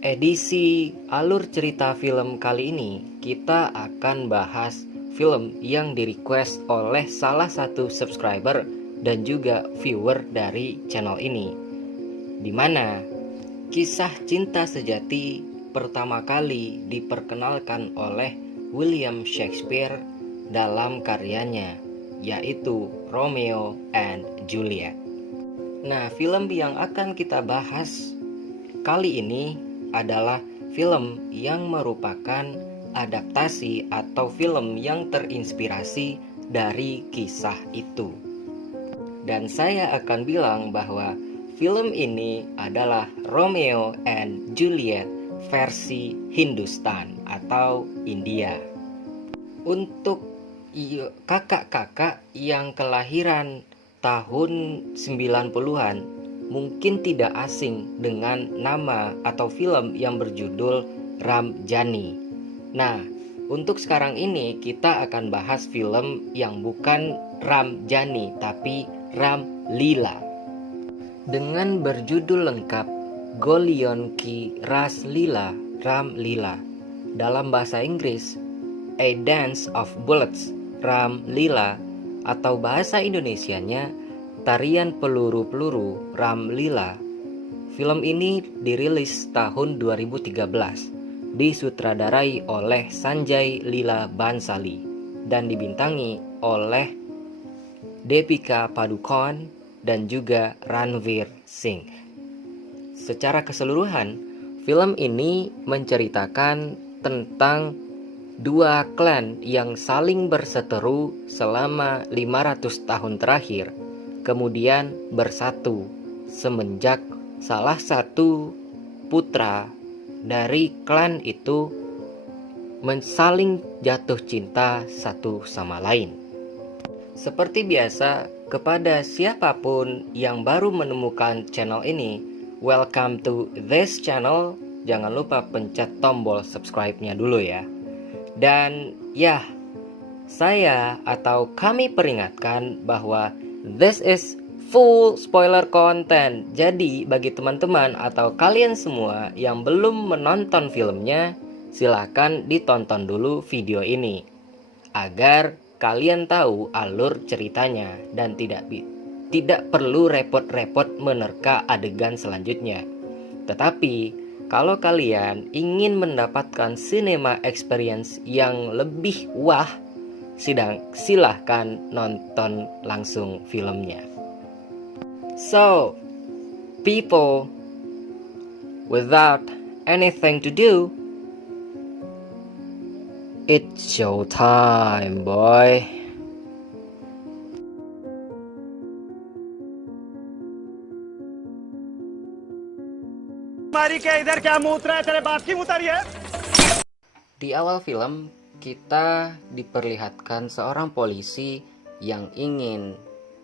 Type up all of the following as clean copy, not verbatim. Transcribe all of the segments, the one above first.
Edisi alur cerita film kali ini kita akan bahas film yang di-request oleh salah satu subscriber dan juga viewer dari channel ini, dimana kisah cinta sejati pertama kali diperkenalkan oleh William Shakespeare dalam karyanya, yaitu Romeo and Juliet. Nah, film yang akan kita bahas kali ini adalah film yang merupakan adaptasi atau film yang terinspirasi dari kisah itu. Dan saya akan bilang bahwa film ini adalah Romeo and Juliet versi Hindustan atau India. Untuk kakak-kakak yang kelahiran tahun 90-an mungkin tidak asing dengan nama atau film yang berjudul Ram Jani. Nah, untuk sekarang ini kita akan bahas film yang bukan Ram Jani tapi Ram Lila, dengan berjudul lengkap Golion Ki Ras Lila Ram Lila. Dalam bahasa Inggris, A Dance of Bullets Ram Lila, atau bahasa Indonesianya Tarian Peluru-Peluru Ram Lila. Film ini dirilis tahun 2013, disutradarai oleh Sanjay Leela Bhansali dan dibintangi oleh Deepika Padukone dan juga Ranveer Singh. Secara keseluruhan, film ini menceritakan tentang dua klan yang saling berseteru selama 500 tahun terakhir, kemudian bersatu semenjak salah satu putra dari klan itu saling jatuh cinta satu sama lain. Seperti biasa, kepada siapapun yang baru menemukan channel ini, welcome to this channel. Jangan lupa pencet tombol subscribe-nya dulu ya. Dan ya, saya atau kami peringatkan bahwa this is full spoiler content. Jadi bagi teman-teman atau kalian semua yang belum menonton filmnya, silakan ditonton dulu video ini agar kalian tahu alur ceritanya dan tidak perlu repot-repot menerka adegan selanjutnya. Tetapi kalau kalian ingin mendapatkan cinema experience yang lebih wah, silahkan nonton langsung filmnya. So, people, without anything to do, it's showtime, boy. Di awal film, kita diperlihatkan seorang polisi yang ingin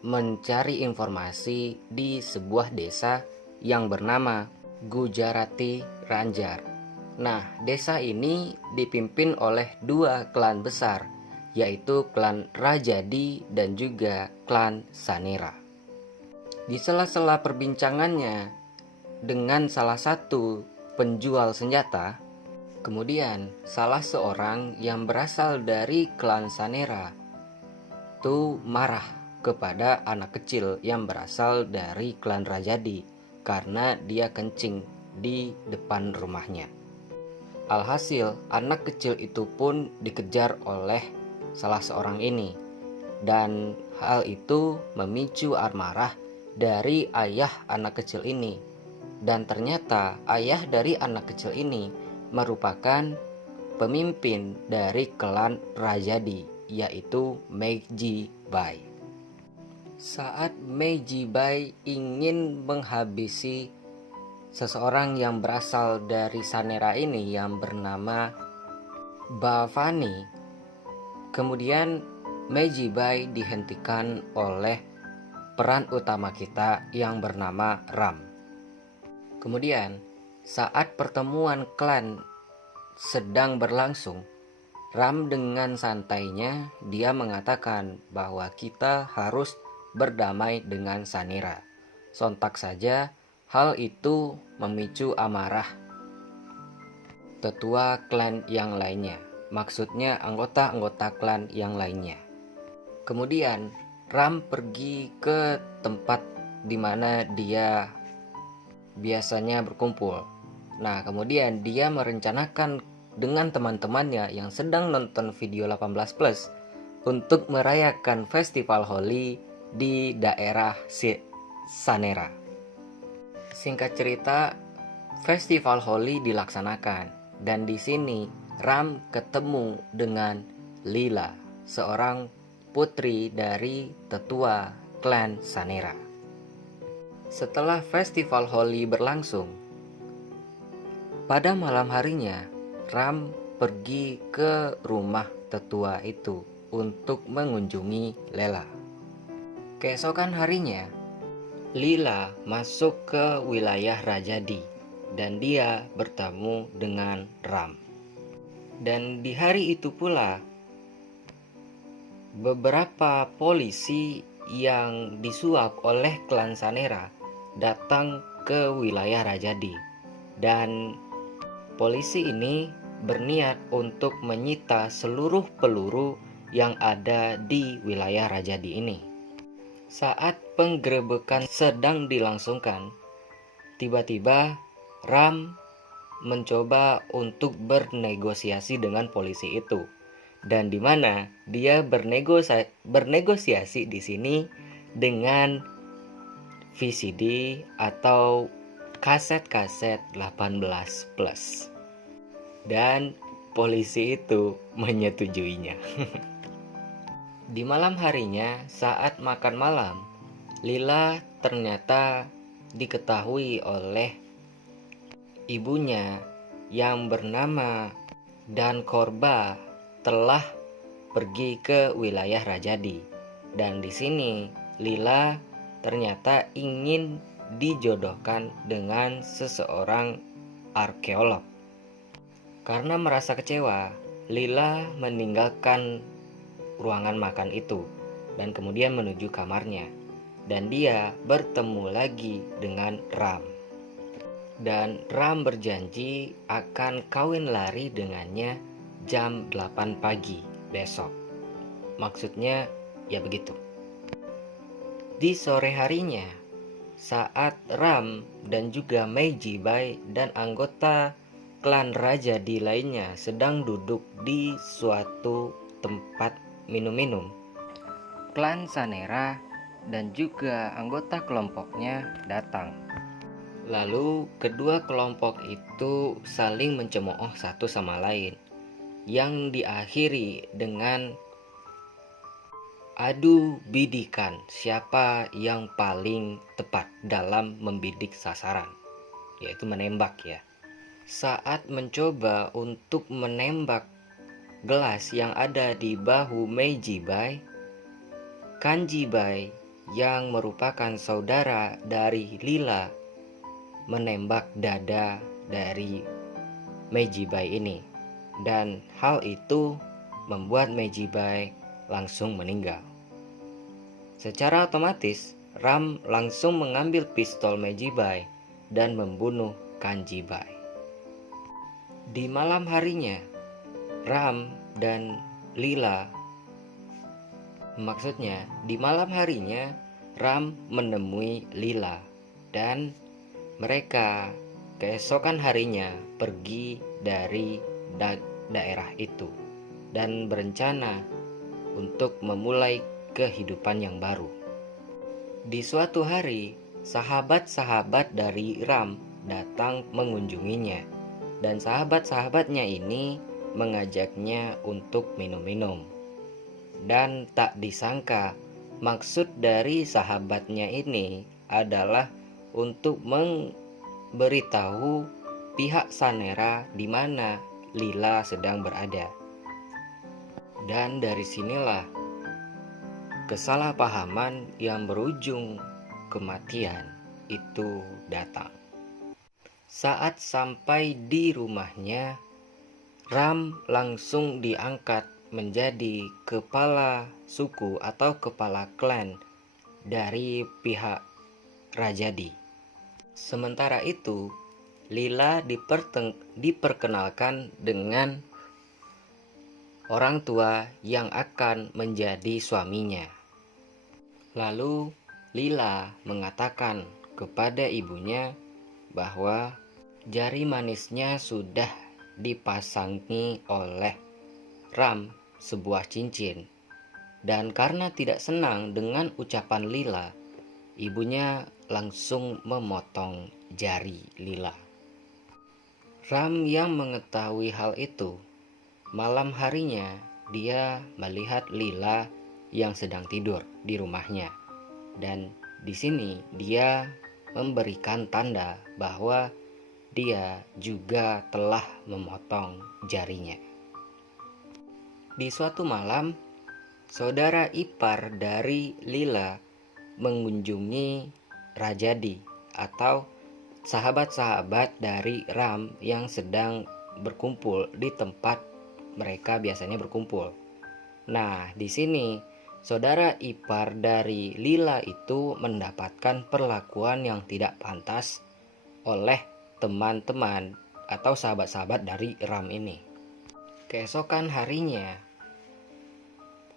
mencari informasi di sebuah desa yang bernama Gujarati Ranjar. Nah, desa ini dipimpin oleh dua klan besar, yaitu klan Rajadi dan juga klan Sanera. Di sela-sela perbincangannya dengan salah satu penjual senjata, kemudian salah seorang yang berasal dari klan Sanera itu marah kepada anak kecil yang berasal dari klan Rajadi karena dia kencing di depan rumahnya. Alhasil anak kecil itu pun dikejar oleh salah seorang ini, dan hal itu memicu amarah dari ayah anak kecil ini. Dan ternyata ayah dari anak kecil ini merupakan pemimpin dari klan Rajadi, yaitu Meiji Bai. Saat Meiji Bai ingin menghabisi seseorang yang berasal dari Sanera ini yang bernama Bhavani, kemudian Meiji Bai dihentikan oleh peran utama kita yang bernama Ram. Kemudian saat pertemuan klan sedang berlangsung, Ram dengan santainya dia mengatakan bahwa kita harus berdamai dengan Sanera. Sontak saja Hal itu memicu amarah tetua klan yang lainnya, maksudnya anggota-anggota klan yang lainnya. Kemudian Ram pergi ke tempat di mana dia biasanya berkumpul. Nah, kemudian dia merencanakan dengan teman-temannya yang sedang nonton video 18+ untuk merayakan festival Holi di daerah Sanera. Singkat cerita, festival Holi dilaksanakan dan di sini Ram ketemu dengan Lila, seorang putri dari tetua klan Sanera. Setelah festival Holi berlangsung, pada malam harinya Ram pergi ke rumah tetua itu untuk mengunjungi Lela. Keesokan harinya, Lila masuk ke wilayah Rajadi dan dia bertemu dengan Ram. Dan di hari itu pula, beberapa polisi yang disuap oleh klan Sanera datang ke wilayah Rajadi. Dan polisi ini berniat untuk menyita seluruh peluru yang ada di wilayah Rajadi ini. Saat penggerebekan sedang dilangsungkan, tiba-tiba Ram mencoba untuk bernegosiasi dengan polisi itu, dan di mana dia bernegosiasi di sini dengan VCD atau kaset-kaset 18+, dan polisi itu menyetujuinya. Di malam harinya saat makan malam, Lila ternyata diketahui oleh ibunya yang bernama Dan Korba telah pergi ke wilayah Rajadi. Dan di sini Lila ternyata ingin dijodohkan dengan seseorang arkeolog. Karena merasa kecewa, Lila meninggalkan ruangan makan itu dan kemudian menuju kamarnya. Dan dia bertemu lagi dengan Ram. Dan Ram berjanji akan kawin lari dengannya jam 8 pagi besok. Maksudnya ya begitu. Di sore harinya, saat Ram dan juga Meiji Bai dan anggota klan Rajadi lainnya sedang duduk di suatu tempat minum-minum, klan Sanera dan juga anggota kelompoknya datang. Lalu kedua kelompok itu saling mencemooh satu sama lain, yang diakhiri dengan adu bidikan siapa yang paling tepat dalam membidik sasaran, yaitu menembak ya. Saat mencoba untuk menembak gelas yang ada di bahu Meiji Bai, Kanji Bai yang merupakan saudara dari Lila menembak dada dari Meiji Bai ini, dan hal itu membuat Meiji Bai langsung meninggal. Secara otomatis Ram langsung mengambil pistol Meiji Bai dan membunuh Kanji Bai. Di malam harinya Ram dan Lila, maksudnya di malam harinya Ram menemui Lila dan mereka keesokan harinya pergi dari daerah itu dan berencana untuk memulai kehidupan yang baru. Di suatu hari, sahabat-sahabat dari Ram datang mengunjunginya, dan sahabat-sahabatnya ini mengajaknya untuk minum-minum. Dan tak disangka, maksud dari sahabatnya ini adalah untuk memberitahu pihak Sanera di mana Lila sedang berada. Dan dari sinilah kesalahpahaman yang berujung kematian itu datang. Saat sampai di rumahnya, Ram langsung diangkat menjadi kepala suku atau kepala klan dari pihak Rajadi. Sementara itu, Lila diperkenalkan dengan orang tua yang akan menjadi suaminya. Lalu Lila mengatakan kepada ibunya bahwa jari manisnya sudah dipasangi oleh Ram sebuah cincin. Dan karena tidak senang dengan ucapan Lila, ibunya langsung memotong jari Lila. Ram yang mengetahui hal itu, malam harinya dia melihat Lila yang sedang tidur di rumahnya. Dan di sini dia memberikan tanda bahwa dia juga telah memotong jarinya. Di suatu malam, saudara ipar dari Lila mengunjungi Rajadi atau sahabat-sahabat dari Ram yang sedang berkumpul di tempat mereka biasanya berkumpul. Nah, di sini saudara ipar dari Lila itu mendapatkan perlakuan yang tidak pantas oleh teman-teman atau sahabat-sahabat dari Ram ini. Keesokan harinya,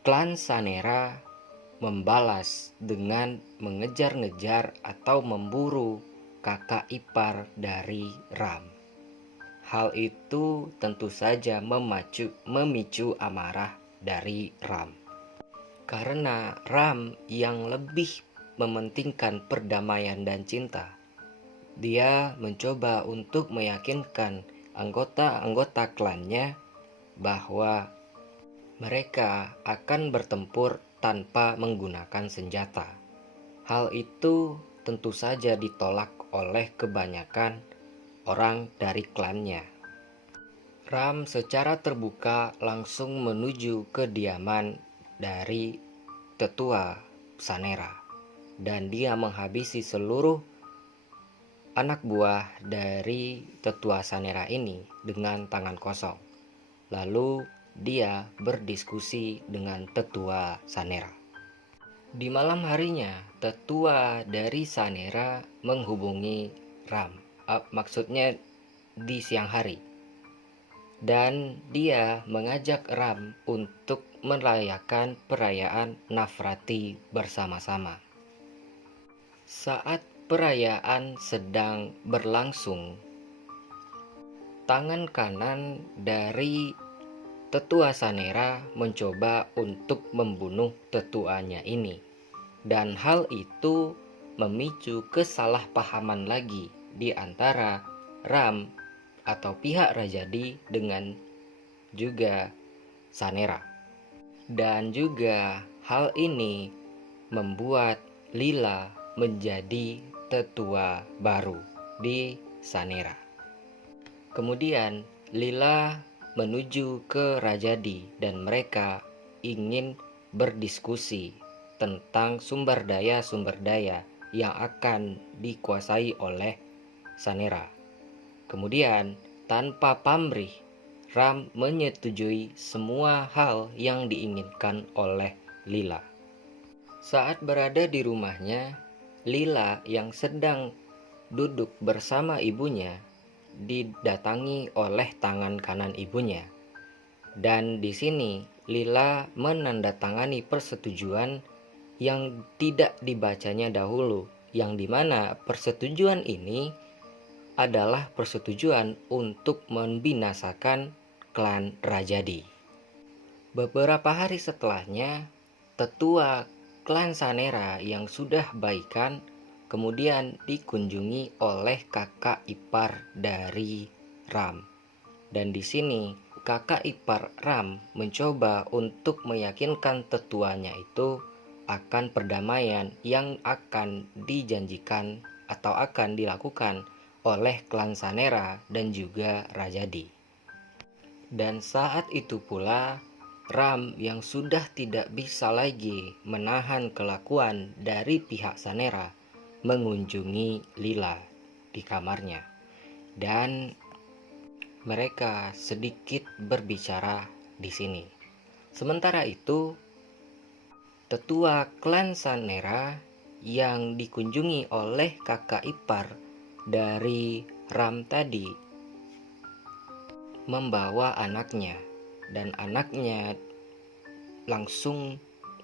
klan Sanera membalas dengan mengejar-ngejar atau memburu kakak ipar dari Ram. Hal itu tentu saja memicu amarah dari Ram. Karena Ram yang lebih mementingkan perdamaian dan cinta, dia mencoba untuk meyakinkan anggota-anggota klannya bahwa mereka akan bertempur tanpa menggunakan senjata. Hal itu tentu saja ditolak oleh kebanyakan orang dari klannya. Ram secara terbuka langsung menuju kediaman dari tetua Sanera, dan dia menghabisi seluruh anak buah dari tetua Sanera ini dengan tangan kosong. Lalu dia berdiskusi dengan tetua Sanera. Di malam harinya, tetua dari Sanera menghubungi Ram, maksudnya di siang hari. Dan dia mengajak Ram untuk merayakan perayaan Navratri bersama-sama. Saat perayaan sedang berlangsung, tangan kanan dari tetua Sanera mencoba untuk membunuh tetuanya ini. Dan hal itu memicu kesalahpahaman lagi di antara Ram atau pihak Rajadi dengan juga Sanera. Dan juga hal ini membuat Lila menjadi tetua baru di Sanera. Kemudian Lila menuju ke Rajadi dan mereka ingin berdiskusi tentang sumber daya yang akan dikuasai oleh Sanera. Kemudian tanpa pamrih, Ram menyetujui semua hal yang diinginkan oleh Lila. Saat berada di rumahnya, Lila yang sedang duduk bersama ibunya didatangi oleh tangan kanan ibunya. Dan di sini Lila menandatangani persetujuan yang tidak dibacanya dahulu, yang dimana persetujuan ini adalah persetujuan untuk membinasakan klan Rajadi. Beberapa hari setelahnya, tetua klan Sanera yang sudah baikan kemudian dikunjungi oleh kakak ipar dari Ram. Dan di sini kakak ipar Ram mencoba untuk meyakinkan tetuanya itu akan perdamaian yang akan dijanjikan atau akan dilakukan oleh klan Sanera dan juga Rajadi. Dan saat itu pula Ram yang sudah tidak bisa lagi menahan kelakuan dari pihak Sanera mengunjungi Lila di kamarnya, dan mereka sedikit berbicara di sini. Sementara itu, tetua klan Sanera yang dikunjungi oleh kakak ipar dari Ram tadi membawa anaknya, dan anaknya langsung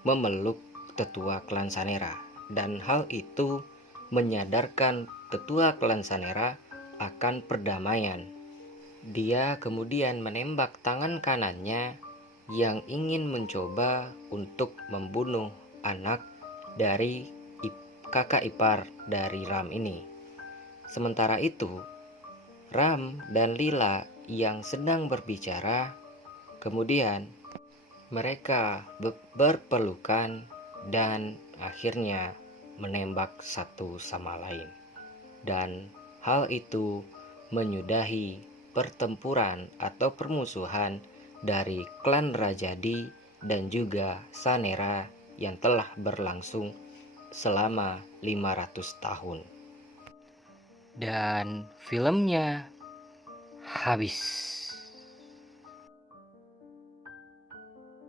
memeluk tetua klan Sanera, dan hal itu menyadarkan tetua klan Sanera akan perdamaian. Dia kemudian menembak tangan kanannya yang ingin mencoba untuk membunuh anak dari kakak ipar dari Ram ini. Sementara itu, Ram dan Lila yang sedang berbicara, kemudian mereka berpelukan dan akhirnya menembak satu sama lain. Dan hal itu menyudahi pertempuran atau permusuhan dari klan Rajadi dan juga Sanera yang telah berlangsung selama 500 tahun. Dan filmnya habis.